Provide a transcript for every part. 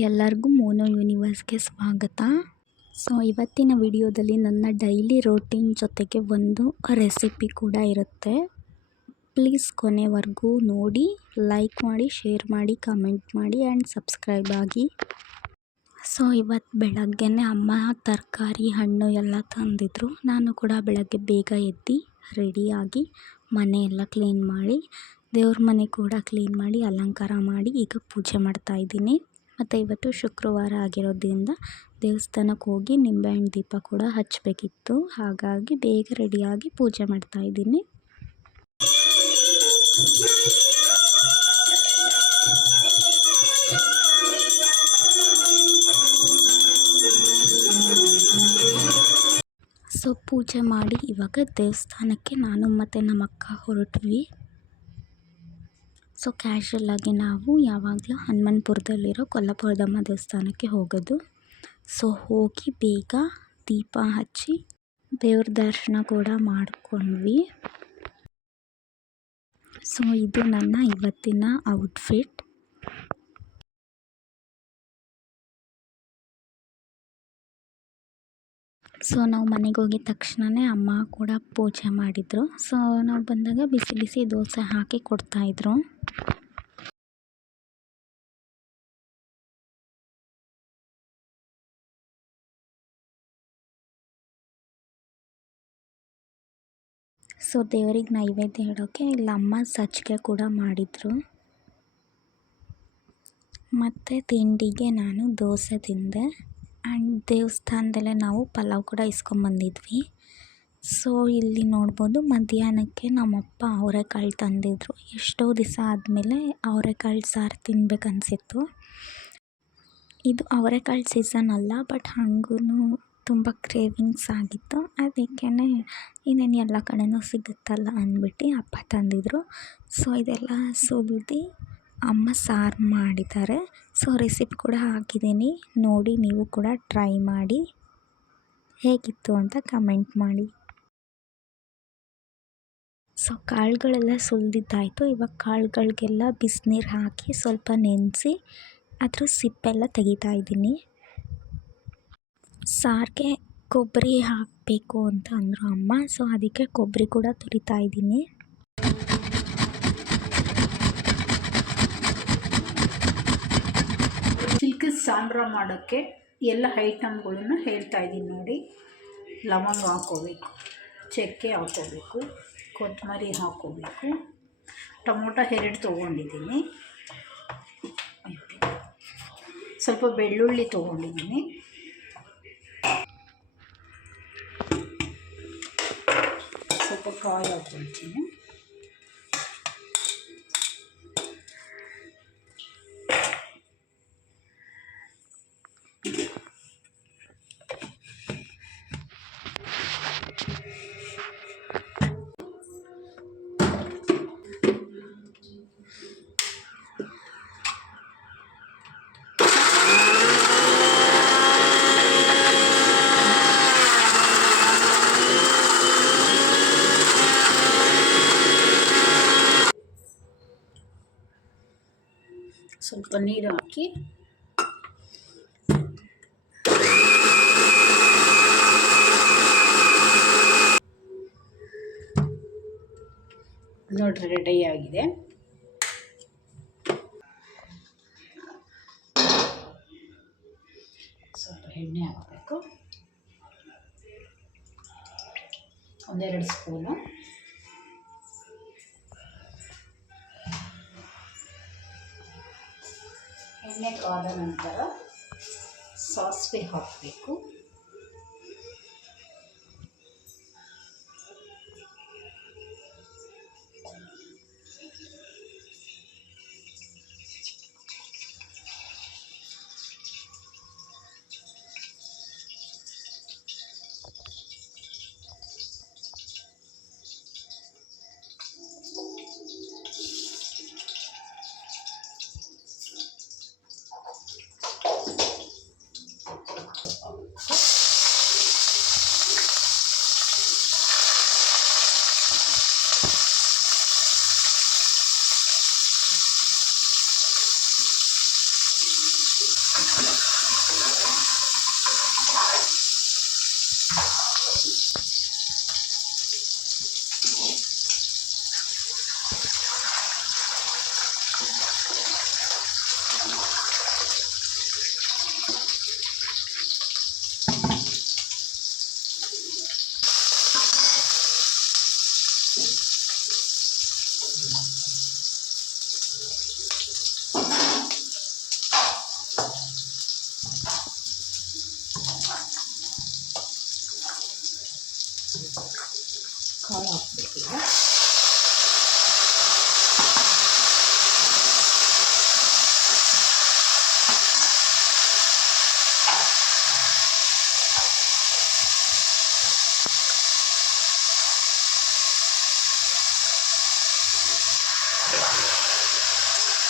ಎಲ್ಲರಿಗೂ ಮೋನೋ ಯೂನಿವರ್ಸ್ಗೆ ಸ್ವಾಗತ. ಇವತ್ತಿನ ವಿಡಿಯೋದಲ್ಲಿ ನನ್ನ ಡೈಲಿ ರೋಟೀನ್ ಜೊತೆಗೆ ಒಂದು ರೆಸಿಪಿ ಕೂಡ ಇರುತ್ತೆ. ಪ್ಲೀಸ್ ಕೊನೆವರೆಗೂ ನೋಡಿ, ಲೈಕ್ ಮಾಡಿ, ಶೇರ್ ಮಾಡಿ, ಕಮೆಂಟ್ ಮಾಡಿ ಆ್ಯಂಡ್ ಸಬ್ಸ್ಕ್ರೈಬ್ ಆಗಿ. ಇವತ್ತು ಬೆಳಗ್ಗೆನೇ ಅಮ್ಮ ತರಕಾರಿ ಹಣ್ಣು ಎಲ್ಲ ತಂದಿದ್ರು. ನಾನು ಕೂಡ ಬೆಳಗ್ಗೆ ಬೇಗ ಎದ್ದು ರೆಡಿಯಾಗಿ ಮನೆಯೆಲ್ಲ ಕ್ಲೀನ್ ಮಾಡಿ, ದೇವ್ರ ಮನೆ ಕೂಡ ಕ್ಲೀನ್ ಮಾಡಿ ಅಲಂಕಾರ ಮಾಡಿ ಈಗ ಪೂಜೆ ಮಾಡ್ತಾಯಿದ್ದೀನಿ. ಮತ್ತು ಇವತ್ತು ಶುಕ್ರವಾರ ಆಗಿರೋದ್ರಿಂದ ದೇವಸ್ಥಾನಕ್ಕೆ ಹೋಗಿ ನಿಂಬೆಹಣ್ಣು ದೀಪ ಕೂಡ ಹಚ್ಚಬೇಕಿತ್ತು. ಹಾಗಾಗಿ ಬೇಗ ರೆಡಿಯಾಗಿ ಪೂಜೆ ಮಾಡ್ತಾಯಿದ್ದೀನಿ. ಪೂಜೆ ಮಾಡಿ ಇವಾಗ ದೇವಸ್ಥಾನಕ್ಕೆ ನಾನು ಮತ್ತು ನಮ್ಮ ಅಕ್ಕ ಹೊರಟ್ವಿ. ಕ್ಯಾಶುವಲ್ಲಾಗಿ ನಾವು ಯಾವಾಗಲೂ ಹನುಮನ್ಪುರದಲ್ಲಿರೋ ಕೊಲ್ಲಾಪುರದಮ್ಮ ದೇವಸ್ಥಾನಕ್ಕೆ ಹೋಗೋದು. ಹೋಗಿ ಬೇಗ ದೀಪ ಹಚ್ಚಿ ದೇವ್ರ ದರ್ಶನ ಕೂಡ ಮಾಡಿಕೊಂಡ್ವಿ. ಇದು ನನ್ನ ಇವತ್ತಿನ ಔಟ್ಫಿಟ್. ನಾವು ಮನೆಗೆ ಹೋಗಿದ ತಕ್ಷಣವೇ ಅಮ್ಮ ಕೂಡ ಪೂಜೆ ಮಾಡಿದರು. ನಾವು ಬಂದಾಗ ಬಿಸಿ ಬಿಸಿ ದೋಸೆ ಹಾಕಿ ಕೊಡ್ತಾಯಿದ್ರು. ದೇವರಿಗೆ ನೈವೇದ್ಯ ಇಡೋಕ್ಕೆ ಇಲ್ಲಿ ಅಮ್ಮ ಸಜ್ಜಿಗೆ ಕೂಡ ಮಾಡಿದರು. ಮತ್ತು ತಿಂಡಿಗೆ ನಾನು ದೋಸೆ ತಿಂದೆ. ಆ್ಯಂಡ್ ದೇವಸ್ಥಾನದಲ್ಲೇ ನಾವು ಪಲಾವ್ ಕೂಡ ಇಸ್ಕೊಂಬಂದಿದ್ವಿ. ಇಲ್ಲಿ ನೋಡ್ಬೋದು, ಮಧ್ಯಾಹ್ನಕ್ಕೆ ನಮ್ಮಪ್ಪ ಅವರೆಕಾಳು ತಂದಿದ್ರು. ಎಷ್ಟೋ ದಿವಸ ಆದಮೇಲೆ ಅವರೆಕಾಳು ಸಾರು ತಿನ್ಬೇಕನ್ಸಿತ್ತು. ಇದು ಅವರೆಕಾಳು ಸೀಸನ್ ಅಲ್ಲ, ಬಟ್ ಹಾಗೂ ತುಂಬ ಕ್ರೇವಿಂಗ್ಸ್ ಆಗಿತ್ತು. ಅದಕ್ಕೇ ಇನ್ನೇನು ಎಲ್ಲ ಕಡೆಯೂ ಸಿಗುತ್ತಲ್ಲ ಅಂದ್ಬಿಟ್ಟು ಅಪ್ಪ ತಂದಿದ್ರು. ಇದೆಲ್ಲ ಸುಲಿದು ಅಮ್ಮ ಸಾರು ಮಾಡಿದ್ದಾರೆ. ರೆಸಿಪಿ ಕೂಡ ಹಾಕಿದ್ದೀನಿ, ನೋಡಿ ನೀವು ಕೂಡ ಟ್ರೈ ಮಾಡಿ, ಹೇಗಿತ್ತು ಅಂತ ಕಮೆಂಟ್ ಮಾಡಿ. ಕಾಳುಗಳೆಲ್ಲ ಸುಲಿದಿದ್ದಾಯಿತು. ಇವಾಗ ಕಾಳುಗಳಿಗೆಲ್ಲ ಬಿಸಿನೀರು ಹಾಕಿ ಸ್ವಲ್ಪ ನೆನೆಸಿ ಅದ್ರ ಸಿಪ್ಪೆಲ್ಲ ತೆಗಿತಾ ಇದ್ದೀನಿ. ಸಾರಿಗೆ ಕೊಬ್ಬರಿ ಹಾಕಬೇಕು ಅಂತ ಅಂದರು ಅಮ್ಮ. ಅದಕ್ಕೆ ಕೊಬ್ಬರಿ ಕೂಡ ತುರಿತಾ ಇದ್ದೀನಿ. ಚಿಲ್ಕಿ ಸಾಂಬ್ರ ಮಾಡೋಕ್ಕೆ ಎಲ್ಲ ಐಟಮ್ಗಳನ್ನು ಹೇಳ್ತಾ ಇದ್ದೀನಿ ನೋಡಿ. ಲವಂಗ ಹಾಕ್ಕೋಬೇಕು, ಚಕ್ಕೆ ಹಾಕ್ಕೋಬೇಕು, ಕೊತ್ತಂಬರಿ ಹಾಕ್ಕೋಬೇಕು, ಟೊಮೊಟೊ 2 ತೊಗೊಂಡಿದ್ದೀನಿ, ಸ್ವಲ್ಪ ಬೆಳ್ಳುಳ್ಳಿ ತೊಗೊಂಡಿದ್ದೀನಿ, ಸ್ವಲ್ಪ ಕಾಯಿ ಹಾಕ್ಕೊಳ್ತೀನಿ, ಸ್ವಲ್ಪ ನೀರು ಹಾಕಿ ನೋಡ್ರಿ ರೆಡಿಯಾಗಿದೆ. ಸ್ವಲ್ಪ ಎಣ್ಣೆ ಹಾಕಬೇಕು, 1-2 ಸ್ಪೂನು. ಎಣ್ಣೆ ಕಾದ ನಂತರ ಸಾಸಿವೆ ಹಾಕಬೇಕು.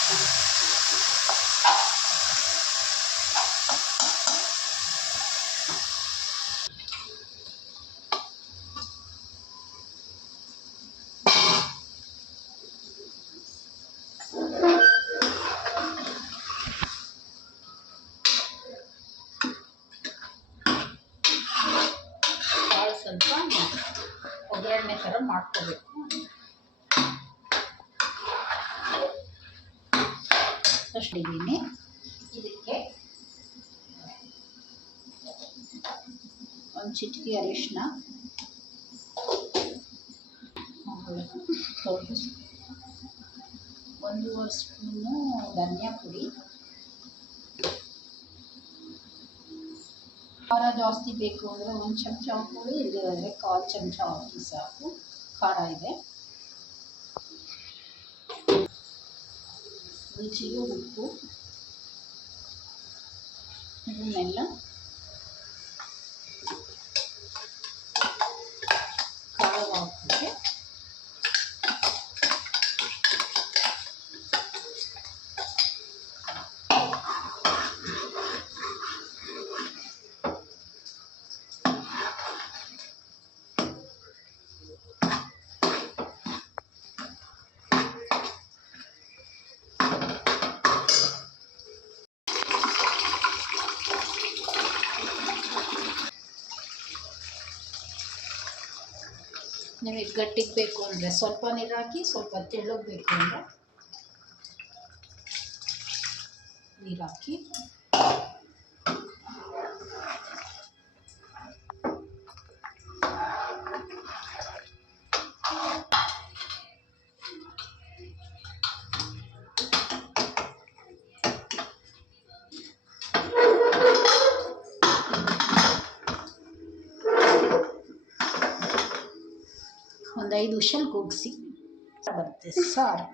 ಕಾಳು ಸ್ವಲ್ಪ ಒಗ್ಗರಣೆ ಥರ ಮಾಡ್ಕೋಬೇಕು. ಅಷ್ಟು ಇದ್ದೀನಿ. ಇದಕ್ಕೆ ಒಂದು ಚಿಟಿಕೆ ಅರಿಶಿನ, ಒಂದೂವರೆ ಸ್ಪೂನು ಧನಿಯಾ ಪುಡಿ. ಖಾರ ಜಾಸ್ತಿ ಬೇಕು ಅಂದರೆ ಒಂದು ಚಮಚ ಹಾಕ್ಕೊಳ್ಳಿ, ಇಲ್ಲದಿರೋದ್ರೆ 1/4 ಚಮಚ ಹಾಕಿ ಸಾಕು. ಖಾರ ಇದೆ. ರುಚಿಗೆ ಉಪ್ಪು, ಇದನ್ನೆಲ್ಲ ಖಾರ ಹಾಕ್ಬಿಟ್ಟು ನಿಮಗೆ ಗಟ್ಟಿಗೆ ಬೇಕು ಅಂದರೆ ಸ್ವಲ್ಪ ನೀರು ಹಾಕಿ, ಸ್ವಲ್ಪ ತೆಳ್ಳಗೆ ಬೇಕು ಅಂದರೆ ನೀರು ಹಾಕಿ. ಒಂದು 5 ವಿಷಲ್ ಕೂಗಿಸಿ ಬರುತ್ತೆ ಸಾರು.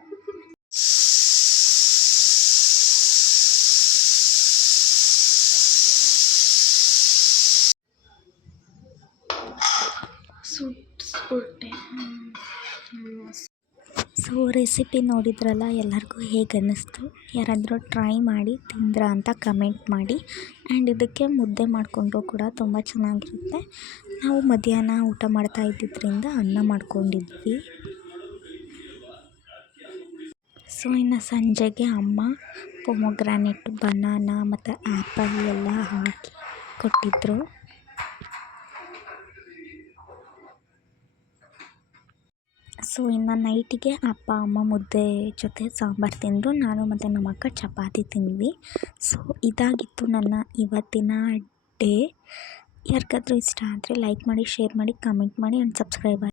ಸೊ ರೆಸಿಪಿ ನೋಡಿದ್ರಲ್ಲ, ಎಲ್ಲರಿಗೂ ಹೇಗೆ ಅನ್ನಿಸ್ತು? ಯಾರಾದರೂ ಟ್ರೈ ಮಾಡಿ ತಿಂದ್ರಾ ಅಂತ ಕಮೆಂಟ್ ಮಾಡಿ. ಆ್ಯಂಡ್ ಇದಕ್ಕೆ ಮುದ್ದೆ ಮಾಡಿಕೊಂಡ್ರೂ ಕೂಡ ತುಂಬ ಚೆನ್ನಾಗಿರುತ್ತೆ. ನಾವು ಮಧ್ಯಾಹ್ನ ಊಟ ಮಾಡ್ತಾ ಇದ್ದಿದ್ದರಿಂದ ಅನ್ನ ಮಾಡ್ಕೊಂಡಿದ್ವಿ. ಸೊ ಇನ್ನು ಸಂಜೆಗೆ ಅಮ್ಮ ಪೊಮೊಗ್ರಾನೆಟ್, ಬನಾನಾ ಮತ್ತು ಆ್ಯಪಲ್ ಎಲ್ಲ ಹಾಕಿ ಕೊಟ್ಟಿದ್ದರು. ಸೊ ಇನ್ನು ನೈಟಿಗೆ ಅಪ್ಪ ಅಮ್ಮ ಮುದ್ದೆ ಜೊತೆ ಸಾಂಬಾರು ತಿಂದರು. ನಾನು ಮತ್ತು ನಮ್ಮ ಅಕ್ಕ ಚಪಾತಿ ತಿಂದ್ವಿ. ಸೊ ಇದಾಗಿತ್ತು ನನ್ನ ಇವತ್ತಿನ ಡೇ. ಯಾರಿಗಾದ್ರೂ ಇಷ್ಟ ಆದರೆ ಲೈಕ್ ಮಾಡಿ, ಶೇರ್ ಮಾಡಿ, ಕಮೆಂಟ್ ಮಾಡಿ ಆ್ಯಂಡ್ ಸಬ್ಸ್ಕ್ರೈಬ್ ಆಗಿ.